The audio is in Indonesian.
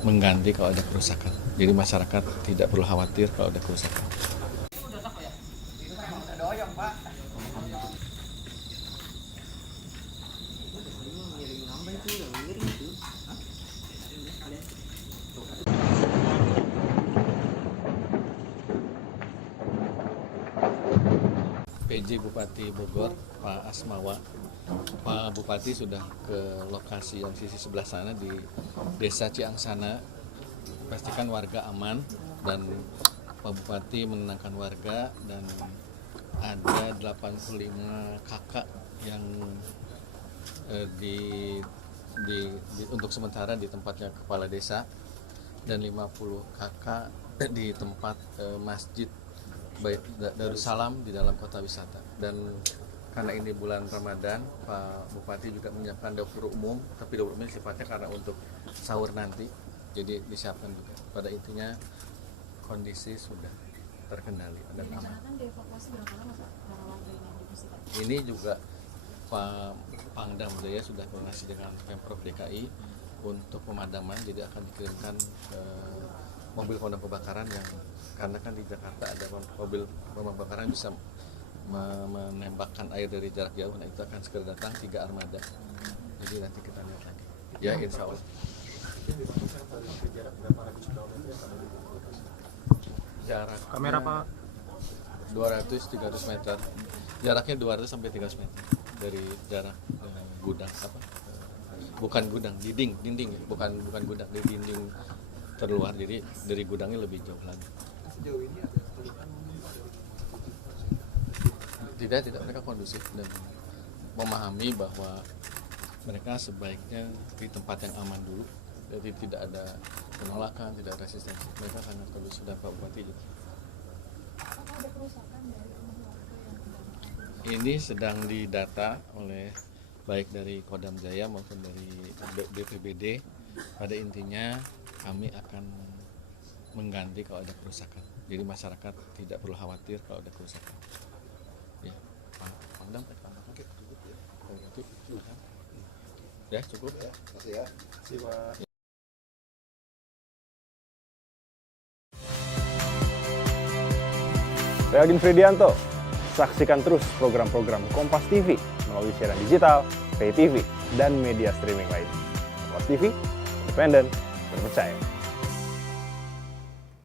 mengganti kalau ada kerusakan. Jadi masyarakat tidak perlu khawatir kalau ada kerusakan. PJ Bupati Bogor, Pak Asmawa. Pak Bupati sudah ke lokasi yang sisi sebelah sana di Desa Ciangsana. Pastikan warga aman dan Pak Bupati menenangkan warga, dan ada 85 kakak yang untuk sementara di tempatnya kepala desa, dan 50 kakak di tempat masjid Darussalam di dalam kota wisata. Dan karena ini bulan Ramadan, Pak Bupati juga menyiapkan dapur umum, tapi dapur umum sifatnya karena untuk sahur nanti, jadi disiapkan juga. Pada intinya kondisi sudah terkendali dan aman. Ini juga Pak Pangdam Jaya sudah koordinasi dengan Pemprov DKI untuk pemadaman, jadi akan dikirimkan mobil pemadam kebakaran yang, karena kan di Jakarta ada mobil pemadam kebakaran bisa menembakkan air dari jarak jauh. Nah, itu akan segera datang 3 armada. Jadi nanti kita lihat lagi. Ya, insya Allah. Jarak Kamera Pak 200-300 meter. Jaraknya 200 sampai 300 meter dari jarak gudang bukan gudang, dinding, bukan gudang, dari dinding terluar, jadi dari gudangnya lebih jauh lagi. Sejauh ini ada keluhan? Tidak, mereka kondusif dan memahami bahwa mereka sebaiknya di tempat yang aman dulu, jadi tidak ada penolakan, tidak ada resistensi. Mereka sangat kondusif dan Pak Bupati juga. Apakah ada kerusakan dari rumah warga yang terdampak? Ini sedang didata oleh baik dari Kodam Jaya maupun dari BPBD. Pada intinya kami akan mengganti kalau ada kerusakan. Jadi masyarakat tidak perlu khawatir kalau ada kerusakan. Ya, Pangdam, oke, cukup ya. Ya, cukup ya. Masih ya. Siwa. Saya Aldin Fridianto. Saksikan terus program-program Kompas TV melalui siaran digital, pay TV, dan media streaming lain. Kompas TV, independen, terpercaya.